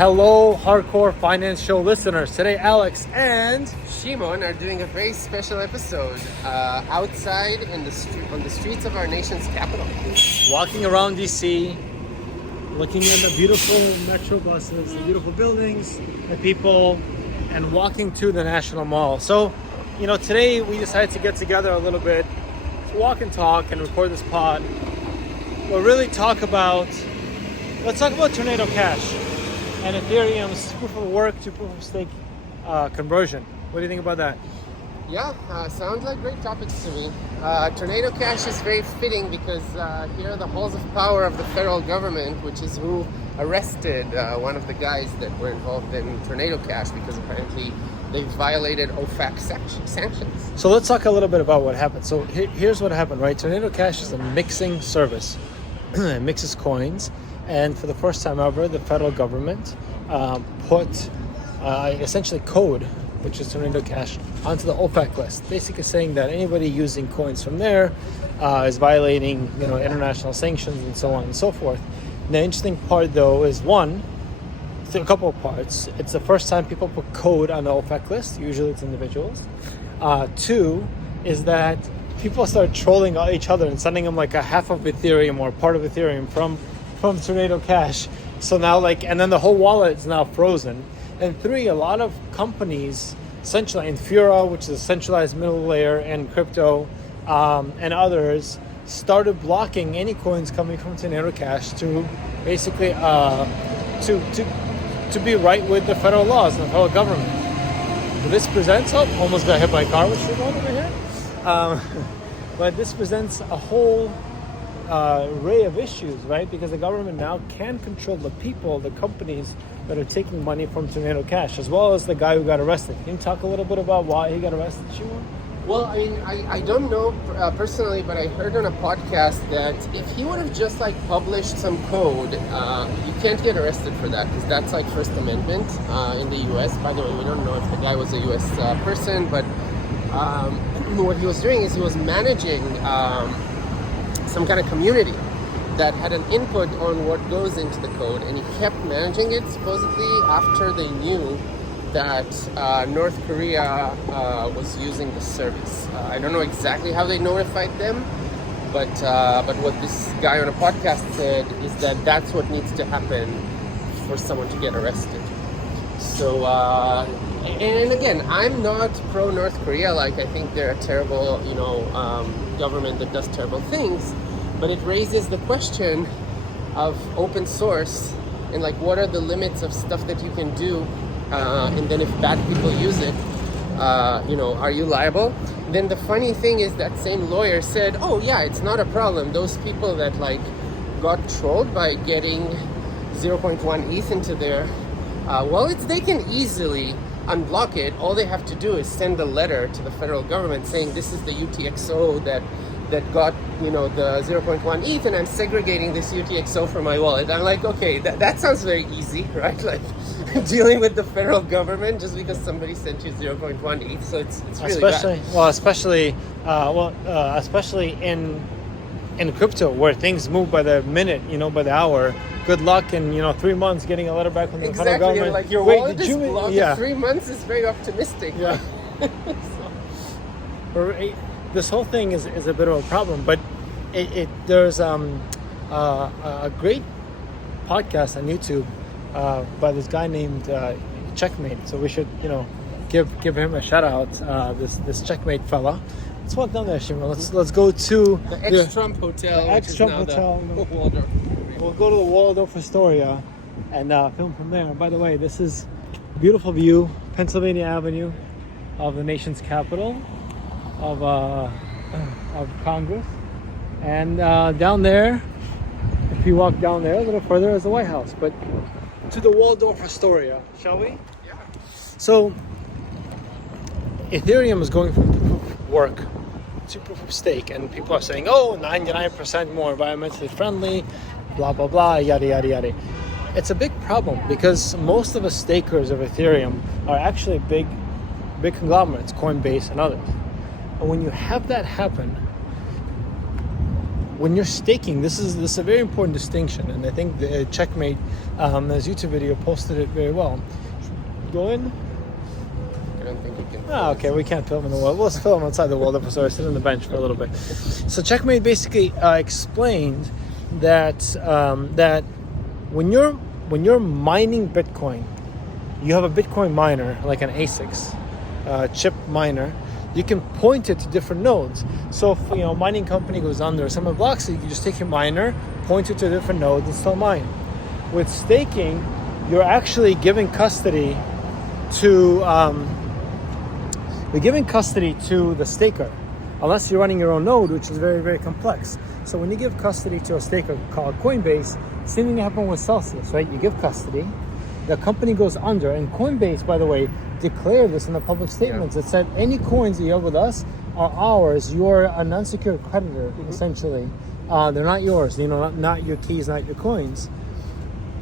Hello, Hardcore Finance Show listeners. Today, Alex and Shimon are doing a very special episode outside on the streets of our nation's capital. Walking around DC, looking at the beautiful metro buses, the beautiful buildings, the people, and walking to the National Mall. So, today we decided to get together a little bit, walk and talk, and record this pod. We'll really let's talk about Tornado Cash and Ethereum's proof of work to proof of stake conversion. What do you think about that? Yeah, sounds like great topics to me. Tornado Cash is very fitting because here are the halls of power of the federal government, which is who arrested one of the guys that were involved in Tornado Cash because apparently they violated OFAC sanctions. So let's talk a little bit about what happened. So here's what happened, right? Tornado Cash is a mixing service. It mixes coins. And for the first time ever, the federal government put essentially code, which is Tornado Cash, onto the OFAC list, basically saying that anybody using coins from there is violating, international sanctions and so on and so forth. And the interesting part, though, is a couple of parts. It's the first time people put code on the OFAC list. Usually it's individuals. Two is that people start trolling each other and sending them like a half of Ethereum or part of Ethereum from Tornado Cash. So now and then the whole wallet is now frozen. And three, a lot of companies, essentially Infura, which is a centralized middle layer, and crypto, and others, started blocking any coins coming from Tornado Cash to basically to be right with the federal laws and the federal government. This presents almost got hit by a car, which we're going over here. But this presents a whole array of issues, right? Because the government now can control the people, the companies that are taking money from Tornado Cash, as well as the guy who got arrested. Can you talk a little bit about why he got arrested, Shimon? Well, I don't know personally, but I heard on a podcast that if he would have just published some code, you can't get arrested for that because that's First Amendment in the U.S. By the way, we don't know if the guy was a U.S. person, but what he was doing is he was managing some kind of community that had an input on what goes into the code, and he kept managing it supposedly after they knew that North Korea was using the service. I don't know exactly how they notified them, but what this guy on a podcast said is that that's what needs to happen for someone to get arrested. So, and again, I'm not pro North Korea. I think they're a terrible, government that does terrible things. But it raises the question of open source and what are the limits of stuff that you can do, and then if bad people use it, are you liable? Then the funny thing is that same lawyer said, oh yeah, it's not a problem. Those people that got trolled by getting 0.1 ETH into their wallets, they can easily unblock it. All they have to do is send a letter to the federal government saying this is the UTXO that got the 0.1 ETH, and I'm segregating this UTXO from my wallet. I'm okay, that sounds very easy, right? Dealing with the federal government just because somebody sent you 0.1 ETH. So it's really bad. Especially in crypto where things move by the minute, by the hour. Good luck in 3 months getting a letter back from the federal government. Exactly, your wallet is blocked in 3 months is very optimistic. Yeah. This whole thing is a bit of a problem, but there's a great podcast on YouTube by this guy named Checkmate. So we should give him a shout out. This Checkmate fella. Let's walk down there, Shimon. Let's go to the ex-Trump Hotel. We'll go to the Waldorf Astoria and film from there. By the way, this is a beautiful view, Pennsylvania Avenue, of the nation's capital. Of Congress, and down there, if you walk down there a little further, is the White House. But to the Waldorf Astoria, shall we? Yeah. So Ethereum is going from proof of work to proof of stake, and people are saying, oh, 99% more environmentally friendly, blah blah blah, yada yada yada. It's a big problem because most of the stakers of Ethereum are actually big conglomerates, Coinbase and others. And when you have that happen, when you're staking, this is a very important distinction, and I think the Checkmate, his YouTube video posted it very well. Go in. I don't think you can. Oh, okay, we can't film in the world. Let's film outside the world episode. Sit on the bench for a little bit. So Checkmate basically explained that that when you're mining Bitcoin, you have a Bitcoin miner like an ASICs chip miner. You can point it to different nodes. So if a mining company goes under, someone blocks it, you can just take your miner, point it to a different node, and still mine. With staking, you're actually giving custody to the staker, unless you're running your own node, which is very, very complex. So when you give custody to a staker called Coinbase, same thing happened with Celsius, right? You give custody, the company goes under, and Coinbase, by the way, declared this in the public statements. It said any coins that you have with us are ours. You're an unsecured creditor, essentially. They're not yours. Not your keys, not your coins.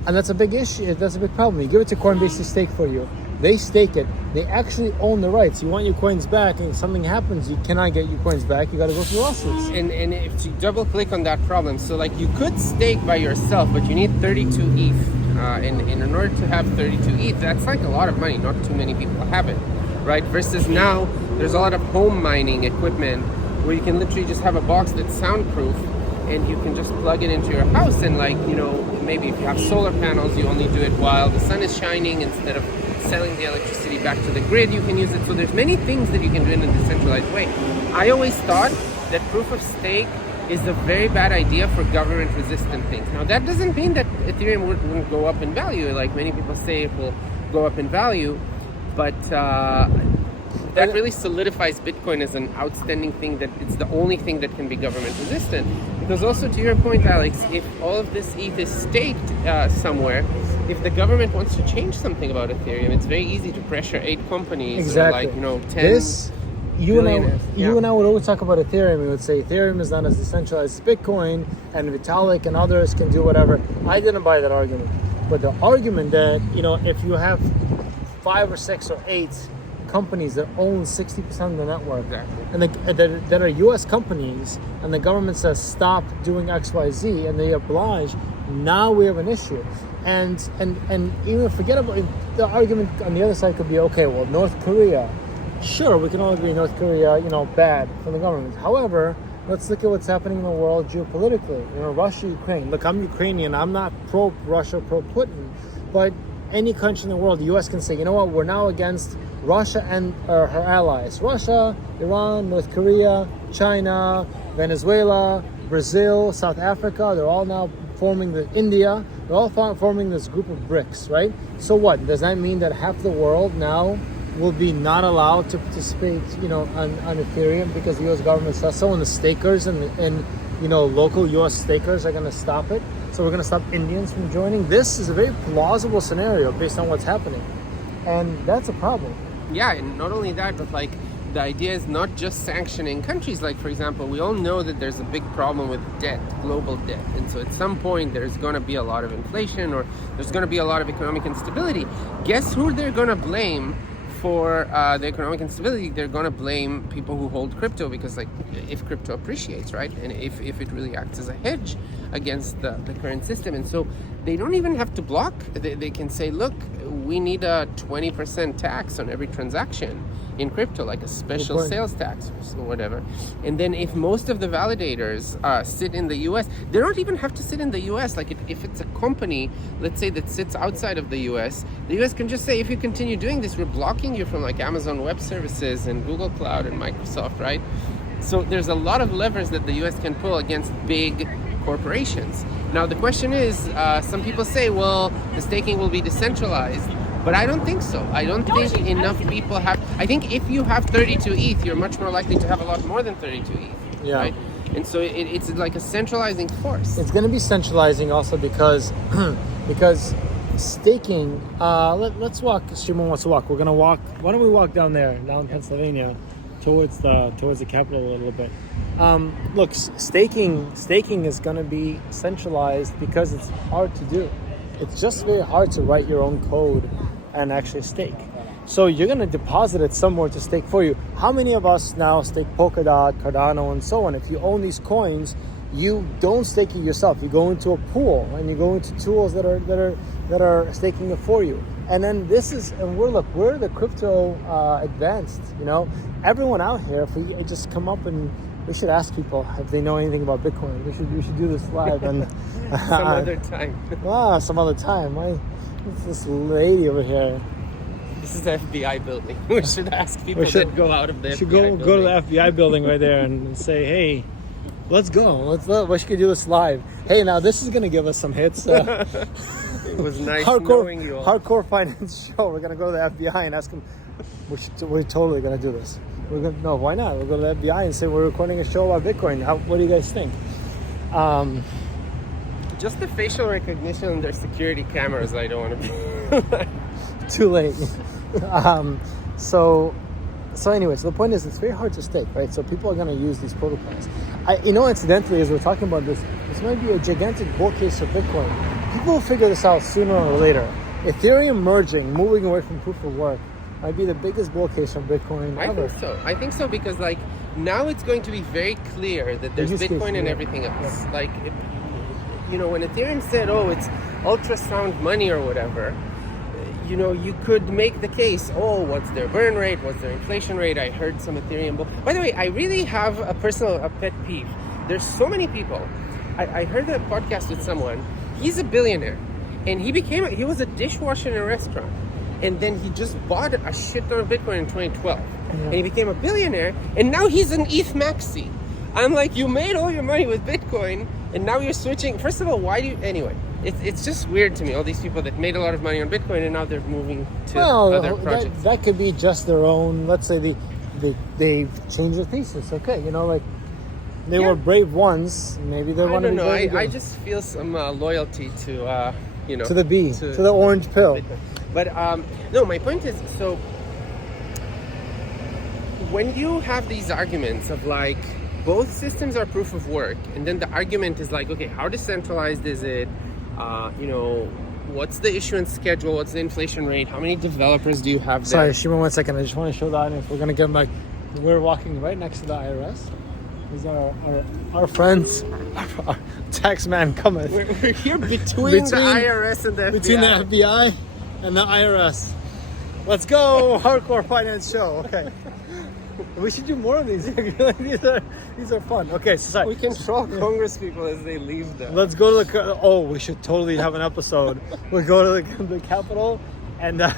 And that's a big issue. That's a big problem. You give it to Coinbase to stake for you. They stake it. They actually own the rights. You want your coins back, and if something happens, you cannot get your coins back. You got to go through lawsuits. And if you double click on that problem, so like you could stake by yourself, but you need 32 ETH. And in order to have 32 ETH, that's like a lot of money. Not too many people have it, right? Versus now, there's a lot of home mining equipment where you can literally just have a box that's soundproof, and you can just plug it into your house. And maybe if you have solar panels, you only do it while the sun is shining instead of selling the electricity back to the grid. You can use it. So there's many things that you can do in a decentralized way. I always thought that proof of stake is a very bad idea for government-resistant things. Now, that doesn't mean that Ethereum wouldn't go up in value. Like many people say, it will go up in value, but that really solidifies Bitcoin as an outstanding thing, that it's the only thing that can be government-resistant. Because also, to your point, Alex, if all of this ETH is staked somewhere, if the government wants to change something about Ethereum, it's very easy to pressure 8 companies, exactly. Or 10... You and I would always talk about Ethereum. We would say Ethereum is not as decentralized as Bitcoin, and Vitalik and others can do whatever. I didn't buy that argument. But the argument that, if you have 5 or 6 or 8 companies that own 60% of the network, exactly. and that are U.S. companies, and the government says stop doing X, Y, Z, and they oblige, now we have an issue. And even forget about the argument on the other side could be, okay, well, North Korea, sure, we can all agree North Korea, bad from the government. However, let's look at what's happening in the world geopolitically. Russia, Ukraine. Look, I'm Ukrainian. I'm not pro-Russia, pro-Putin. But any country in the world, the U.S. can say, you know what, we're now against Russia and her allies. Russia, Iran, North Korea, China, Venezuela, Brazil, South Africa. They're all now forming India. They're all forming this group of BRICS, right? So what? Does that mean that half the world now will be not allowed to participate, on Ethereum because the U.S. government says so, and the stakers and local U.S. stakers are going to stop it. So we're going to stop Indians from joining. This is a very plausible scenario based on what's happening, and that's a problem. Yeah, and not only that, but the idea is not just sanctioning countries. Like, for example, we all know that there's a big problem with debt, global debt. And so at some point, there's going to be a lot of inflation, or there's going to be a lot of economic instability. Guess who they're going to blame for the economic instability? They're going to blame people who hold crypto, because if crypto appreciates, right? And if it really acts as a hedge against the current system. And so they don't even have to block. They can say, look, we need a 20% tax on every transaction in crypto, like a special sales tax or whatever. And then if most of the validators sit in the US, they don't even have to sit in the US. Like if it's a company, let's say, that sits outside of the US, the US can just say, if you continue doing this, we're blocking you from Amazon Web Services and Google Cloud and Microsoft, right? So there's a lot of levers that the US can pull against big corporations. Now the question is, some people say, well, the staking will be decentralized. But I don't think so. I don't think enough people have... I think if you have 32 ETH, you're much more likely to have a lot more than 32 ETH. Yeah. Right? And so it's like a centralizing force. It's going to be centralizing also because staking... let's walk. Shimon wants to walk. We're going to walk... Why don't we walk down there, down in Pennsylvania, towards the capital a little bit. Look, staking is going to be centralized because it's hard to do. It's just very hard to write your own code and actually stake. So you're going to deposit it somewhere to stake for you. How many of us now stake Polkadot, Cardano, and so on? If you own these coins, you don't stake it yourself. You go into a pool and you go into tools that are staking it for you. And then we're the crypto advanced. Everyone out here. If we just come up and we should ask people if they know anything about Bitcoin. We should do this live and some other time. Some other time. Why? It's this lady over here. This is the FBI building. We should ask people that go out of the FBI building. Go to the FBI building right there and say, hey, let's go. We should do this live. Hey, now this is going to give us some hits. It was nice knowing you all. Hardcore finance show. We're going to go to the FBI and ask them, we're totally going to do this. No, why not? We'll go to the FBI and say we're recording a show about Bitcoin. What do you guys think? Just the facial recognition and their security cameras, I don't want to be... Too late. So anyways, the point is it's very hard to stake, right? So people are going to use these protocols. Incidentally, as we're talking about this might be a gigantic bull case for Bitcoin. People will figure this out sooner or later. Ethereum merging, moving away from proof of work, might be the biggest bull case for Bitcoin ever. I think so because now it's going to be very clear that there's Bitcoin and everything else. Yeah. When Ethereum said, it's ultrasound money or whatever, you could make the case, what's their burn rate? What's their inflation rate? I heard some Ethereum. By the way, I really have a pet peeve. There's so many people. I heard a podcast with someone. He's a billionaire. And he was a dishwasher in a restaurant. And then he just bought a shit ton of Bitcoin in 2012. Yeah. And he became a billionaire. And now he's an ETH maxi. I'm like, you made all your money with Bitcoin. And now you're switching. First of all, why do you... Anyway. It's just weird to me, all these people that made a lot of money on Bitcoin and now they're moving to other projects. That could be just their own, let's say they've changed their thesis. Okay, they were brave ones. Maybe they want to be brave again. I just feel some loyalty to, to the bee, to the orange pill. Bitcoin. But, no, my point is, so when you have these arguments of both systems are proof of work, and then the argument is okay, how decentralized is it? What's the issuance schedule? What's the inflation rate? How many developers do you have there? Sorry, Shimon, 1 second. I just want to show the audience. We're going to get back. We're walking right next to the IRS. These are our friends, our tax man coming. We're here between the IRS and the FBI. Between the FBI and the IRS. Let's go, hardcore finance show. Okay. We should do more of these. These are fun. Okay, so sorry. We can show Congress people as they leave them. Let's go to we should totally have an episode. We'll go to the Capitol, and this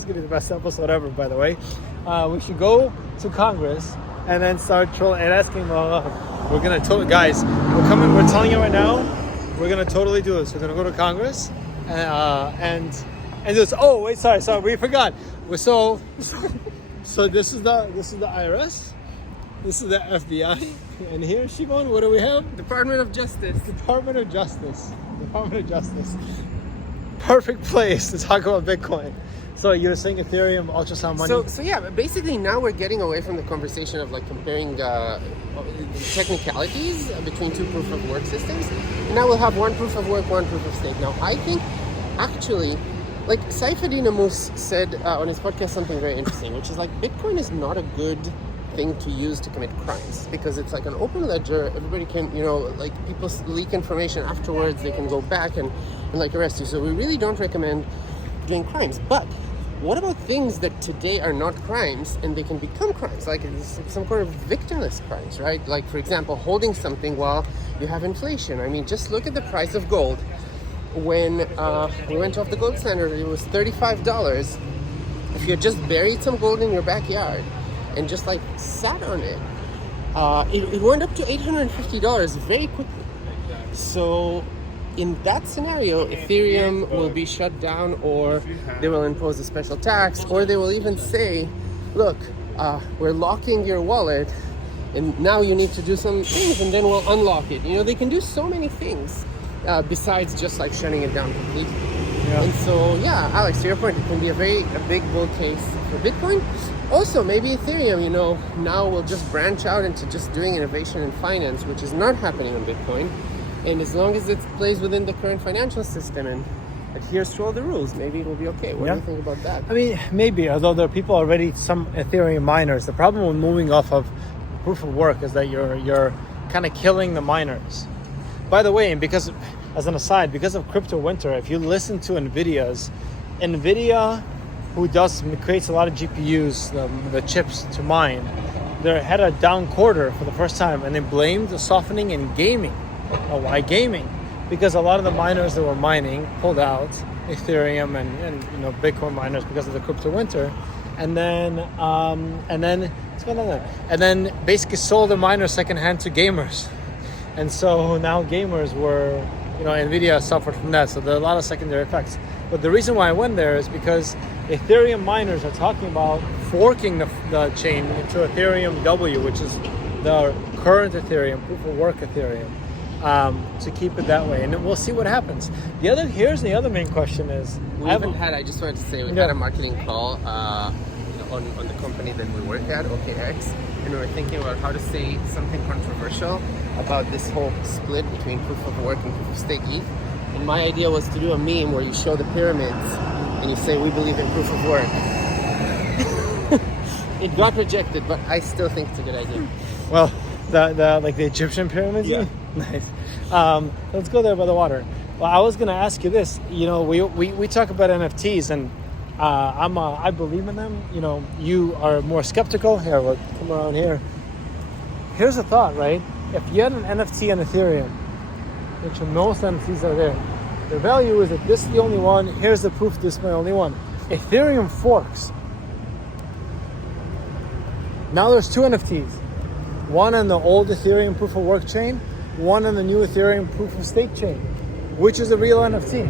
is going to be the best episode ever, by the way. We should go to Congress and then start trolling and asking, we're going to guys, we're telling you right now, we're going to totally do this. We're going to go to Congress and do this. Oh, wait, sorry, we forgot. So this is the IRS, this is the FBI, and here, Shimon, what do we have? Department of Justice. Perfect place to talk about Bitcoin. So you're saying Ethereum, ultrasound money? So yeah, basically now we're getting away from the conversation of comparing technicalities between two proof of work systems. And now we'll have one proof of work, one proof of stake. Now I think actually, Saifedean Ammous said on his podcast something very interesting, which is Bitcoin is not a good thing to use to commit crimes because it's an open ledger. Everybody can, people leak information afterwards. They can go back and arrest you. So we really don't recommend doing crimes. But what about things that today are not crimes and they can become crimes, some kind of victimless crimes, right? For example, holding something while you have inflation. I mean, just look at the price of gold. When we went off the gold standard, it was $35. If you had just buried some gold in your backyard and just sat on it, it went up to $850 very quickly. So in that scenario, Ethereum will be shut down, or they will impose a special tax, or they will even say, look, we're locking your wallet and now you need to do some things and then we'll unlock it. They can do so many things. Besides just shutting it down completely. Yeah. And so, yeah, Alex, to your point, it can be a big bull case for Bitcoin. Also, maybe Ethereum, now will just branch out into just doing innovation in finance, which is not happening on Bitcoin. And as long as it plays within the current financial system and adheres to all the rules, maybe it will be okay. What do you think about that? I mean, maybe, although there are people already, some Ethereum miners. The problem with moving off of proof of work is that you're kind of killing the miners. By the way, and because, as an aside, because of crypto winter, if you listen to NVIDIA, who creates a lot of GPUs, the chips to mine, they had a down quarter for the first time, and they blamed the softening in gaming. Why gaming? Because a lot of the miners that were mining pulled out Ethereum and Bitcoin miners because of the crypto winter, and then what's going on there? And then basically sold the miners secondhand to gamers, and so now gamers were, NVIDIA suffered from that. So there are a lot of secondary effects. But the reason why I went there is because Ethereum miners are talking about forking the chain into Ethereum W, which is the current Ethereum, proof of work Ethereum, to keep it that way. And we'll see what happens. Here's the other main question is... I just wanted to say, we had a marketing call on the company that we work at, OKX, and we were thinking about how to say something controversial about this whole split between proof of work and proof of stake ETH. And my idea was to do a meme where you show the pyramids and you say, we believe in proof of work. It got rejected, but I still think it's a good idea. Well, the Egyptian pyramids? Yeah. Nice. Let's go there by the water. Well, I was going to ask you this. We talk about NFTs, and I believe in them. You are more skeptical. Here, we'll come around here. Here's a thought, right? If you had an NFT on Ethereum, which most NFTs are there, the value is that this is the only one. Here's the proof this is my only one. Ethereum forks. Now there's two NFTs. One on the old Ethereum proof of work chain, one on the new Ethereum proof of stake chain. Which is a real NFT?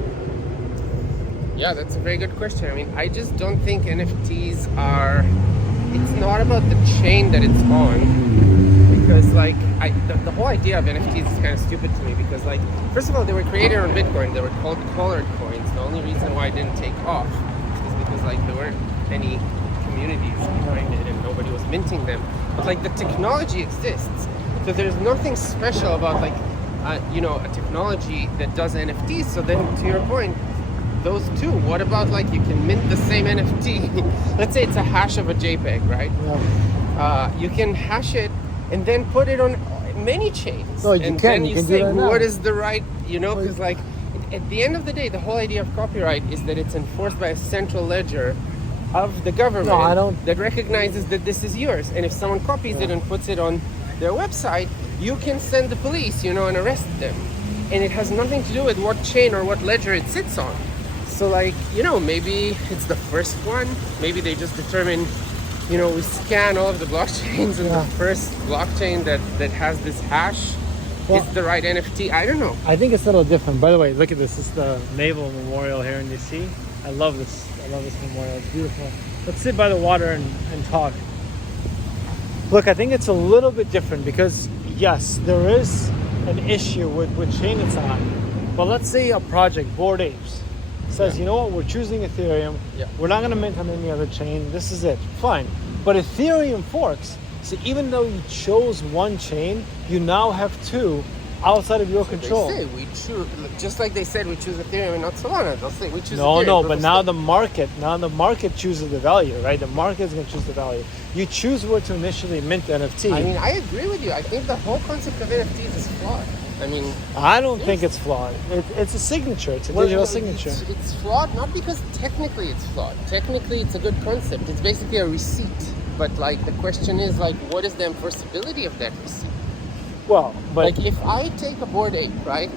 Yeah, that's a very good question. I mean, I just don't think NFTs are... It's not about the chain that it's on. Because, the whole idea of NFTs is kind of stupid to me. Because, first of all, they were created on Bitcoin. They were called colored coins. The only reason why it didn't take off is because, there weren't any communities behind it and nobody was minting them. But, the technology exists. So there's nothing special about, a technology that does NFTs. So then, to your point, those two, what about, you can mint the same NFT? Let's say it's a hash of a JPEG, right? Yeah. You can hash it and then put it on many chains. No, and can. then you say, can do that what now. is the right, because at the end of the day, the whole idea of copyright is that it's enforced by a central ledger of the government that recognizes that this is yours. And if someone copies it and puts it on their website, you can send the police, and arrest them. And it has nothing to do with what chain or what ledger it sits on. So maybe it's the first one. Maybe they just determine, we scan all of the blockchains and the first blockchain that has this hash is the right NFT. I don't know. I think it's a little different. By the way, look at this. This is the Naval Memorial here in DC. I love this. I love this memorial. It's beautiful. Let's sit by the water and talk. Look, I think it's a little bit different because, yes, there is an issue with which chain it's on. But let's say a project, Bored Apes, says, you know what, we're choosing Ethereum. Yeah. We're not going to mint on any other chain. This is it. Fine. But Ethereum forks. So even though you chose one chain, you now have two outside of your control. They say we choose, just like they said we choose Ethereum and not Solana. They'll say we choose Ethereum. No, but now the the market chooses the value, right? The market is going to choose the value. You choose where to initially mint NFT. I mean, I agree with you. I think the whole concept of NFTs is flawed. I mean, I don't think it's flawed. It's a signature. It's a digital signature. It's flawed not because technically it's flawed. Technically, it's a good concept. It's basically a receipt. But the question is what is the enforceability of that receipt? Well, but if I take a Bored Ape, right?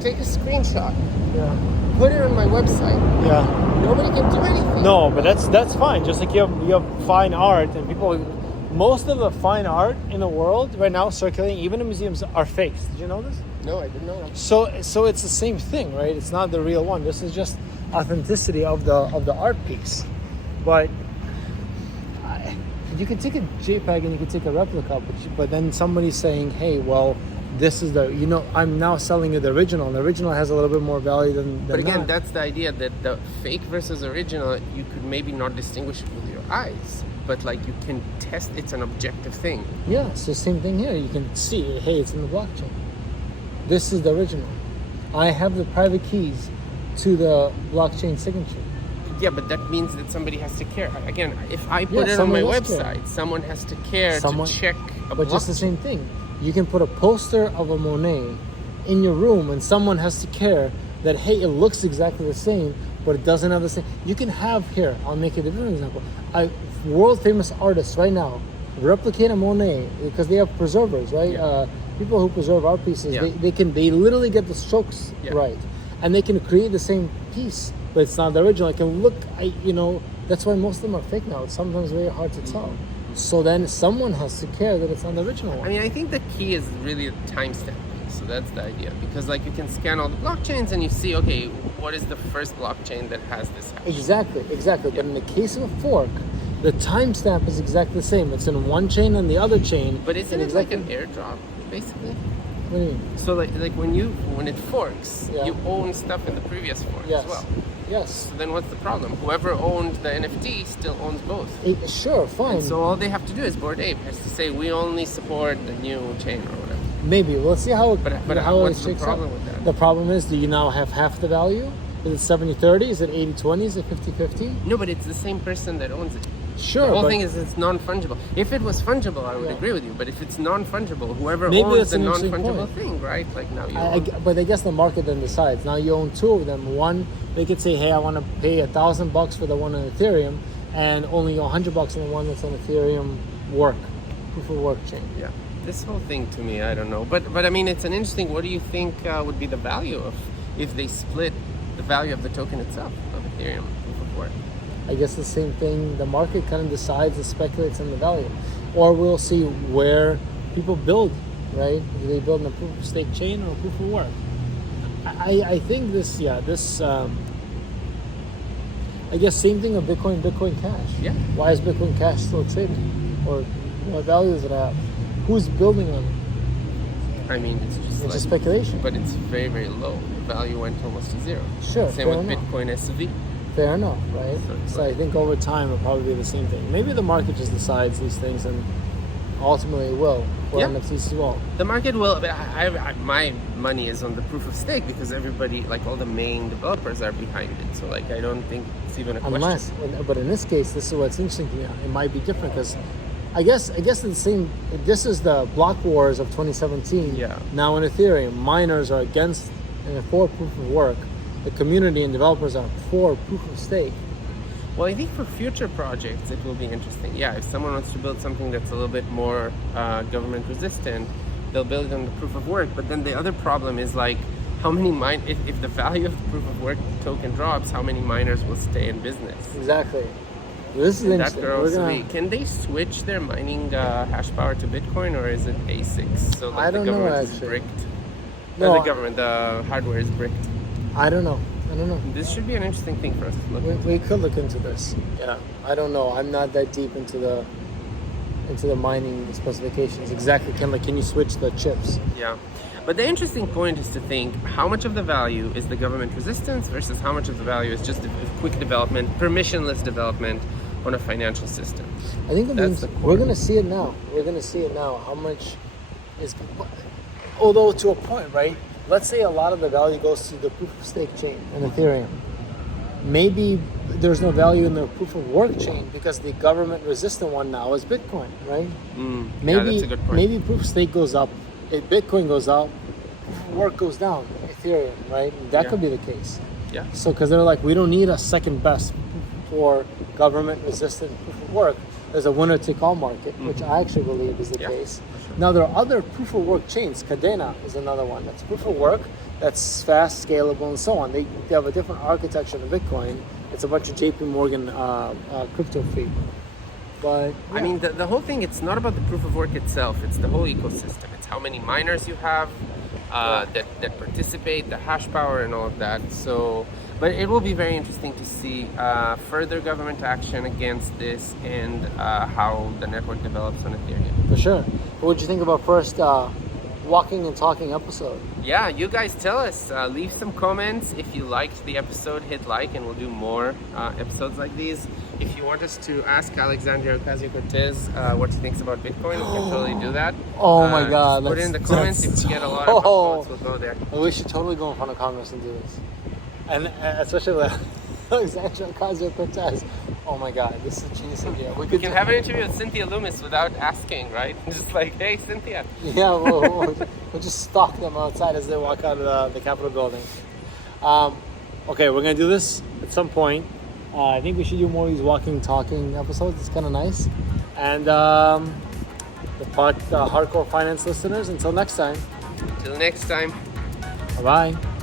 Take a screenshot. Yeah. Put it on my website. Yeah. Nobody can do anything. No, but that's fine. Just like you have fine art and people. Most of the fine art in the world right now circulating, even in museums, are fakes. Did you know this? No, I didn't know that. So it's the same thing, right? It's not the real one. This is just authenticity of the art piece. But you can take a JPEG and you can take a replica, but then somebody's saying, hey, well, this is I'm now selling you the original, and the original has a little bit more value than But again, that. that's the idea that the fake versus original, you could maybe not distinguish it with your eyes, but you can test. It's an objective thing. Yeah, it's the same thing here. You can see, hey, it's in the blockchain. This is the original. I have the private keys to the blockchain signature. Yeah, but that means that somebody has to care. Again, if I put it on my website, someone has to care to check a But just the blockchain. same thing. You can put a poster of a Monet in your room, and someone has to care that, hey, it looks exactly the same, but it doesn't have the same. You can have, here, I'll make it a different example. World famous artists right now replicate a Monet because they have preservers, right? Yeah. People who preserve art pieces, Yeah. they literally get the strokes right, and they can create the same piece, but it's not the original. It can look, that's why most of them are fake now. It's sometimes very hard to tell. So then someone has to care that it's not the original one. I mean, I think the key is really the timestamp. So that's the idea, because like you can scan all the blockchains and you see, okay, what is the first blockchain that has this hash? Exactly. Yeah. But in the case of a fork, the timestamp is exactly the same. It's in one chain and the other chain. But isn't it like an airdrop, basically? What do you mean? So like when it forks, you own stuff in the previous fork as well. Yes. So then what's the problem? Whoever owned the NFT still owns both. Sure, fine. And so all they have to do is Bored Ape has to say we only support the new chain or whatever. Maybe. Let's see how it But how what's it the shakes problem out. with that? The problem is, do you now have half the value? Is it 70-30? Is it 80-20? Is it 50-50? No, but it's the same person that owns it. Sure. The whole thing is it's non-fungible. If it was fungible, I would agree with you. But if it's non-fungible, whoever owns the non-fungible thing, right? Like now you own. But I guess the market then decides. Now you own two of them. One, they could say, hey, I want to pay $1,000 for the one on Ethereum, and only $100 on the one that's on Ethereum proof of work chain. Yeah. This whole thing to me, I don't know. But I mean, it's an interesting. What do you think would be the value of if they split the value of the token itself of Ethereum proof of work? I guess the same thing. The market kind of decides and speculates on the value, or we'll see where people build. Right? Do they build in a proof of stake chain or a proof of work? I think this. I guess same thing of Bitcoin Cash. Yeah. Why is Bitcoin Cash still trading? Or what value does it have? Who's building on it? I mean, it's Just speculation. But it's very, very low. The value went almost to zero. Sure. Same with Bitcoin SV. Fair enough, right? So I think over time it'll probably be the same thing. Maybe the market just decides these things, and ultimately it will for NFTs as well. The market will. But my money is on the proof of stake because everybody, like all the main developers, are behind it. So like I don't think it's even a question. But in this case, this is what's interesting to me. It might be different because I guess it's the same. This is the block wars of 2017. Yeah. Now in Ethereum, miners are against and for proof of work. The community and developers are for proof of stake. Well, I think for future projects, it will be interesting. Yeah, if someone wants to build something that's a little bit more government resistant, they'll build it on the proof of work. But then the other problem is like, how many if the value of the proof of work token drops, how many miners will stay in business? Exactly. This is interesting. Can they switch their mining hash power to Bitcoin, or is it ASICs? So like I don't the government know, is actually. bricked. No, The hardware is bricked. I don't know. This should be an interesting thing for us to look into. We could look into this. Yeah, I don't know. I'm not that deep into the mining specifications. Exactly. Can you switch the chips? Yeah. But the interesting point is to think how much of the value is the government resistance versus how much of the value is just a quick development, permissionless development on a financial system. I think we're going to see it now. How much is, although to a point, right? Let's say a lot of the value goes to the proof of stake chain and Ethereum. Maybe there's no value in the proof of work chain because the government resistant one now is Bitcoin, right? Yeah, that's a good point. Maybe proof of stake goes up, Bitcoin goes up, proof of work goes down, Ethereum, right? That could be the case. Yeah. So because they're like, we don't need a second best for government resistant proof of work. There's a winner take all market, which I actually believe is the case. Sure. Now there are other proof of work chains. Cadena is another one that's proof of work, that's fast, scalable, and so on. They have a different architecture than Bitcoin. It's a bunch of JP Morgan crypto fee. But I mean, the whole thing, it's not about the proof of work itself. It's the whole ecosystem. It's how many miners you have that participate, the hash power, and all of that. So, but it will be very interesting to see further government action against this and how the network develops on Ethereum. For sure. What did you think about first walking and talking episode? Yeah, you guys tell us. Leave some comments. If you liked the episode, hit like, and we'll do more episodes like these. If you want us to ask Alexandria Ocasio-Cortez what she thinks about Bitcoin, we can totally do that. Oh my God. Put it in the comments. If we get a lot of votes, we'll go there. We should totally go in front of Congress and do this. And especially Alexandria Ocasio-Cortez. Oh my God, this is a genius idea. We can have an interview with Cynthia Loomis without asking, right? Just like, hey, Cynthia. Yeah, we'll just stalk them outside as they walk out of the Capitol building. Okay, we're gonna do this at some point. I think we should do more of these walking, talking episodes. It's kind of nice. And the hardcore finance listeners, until next time. Till next time. Bye-bye.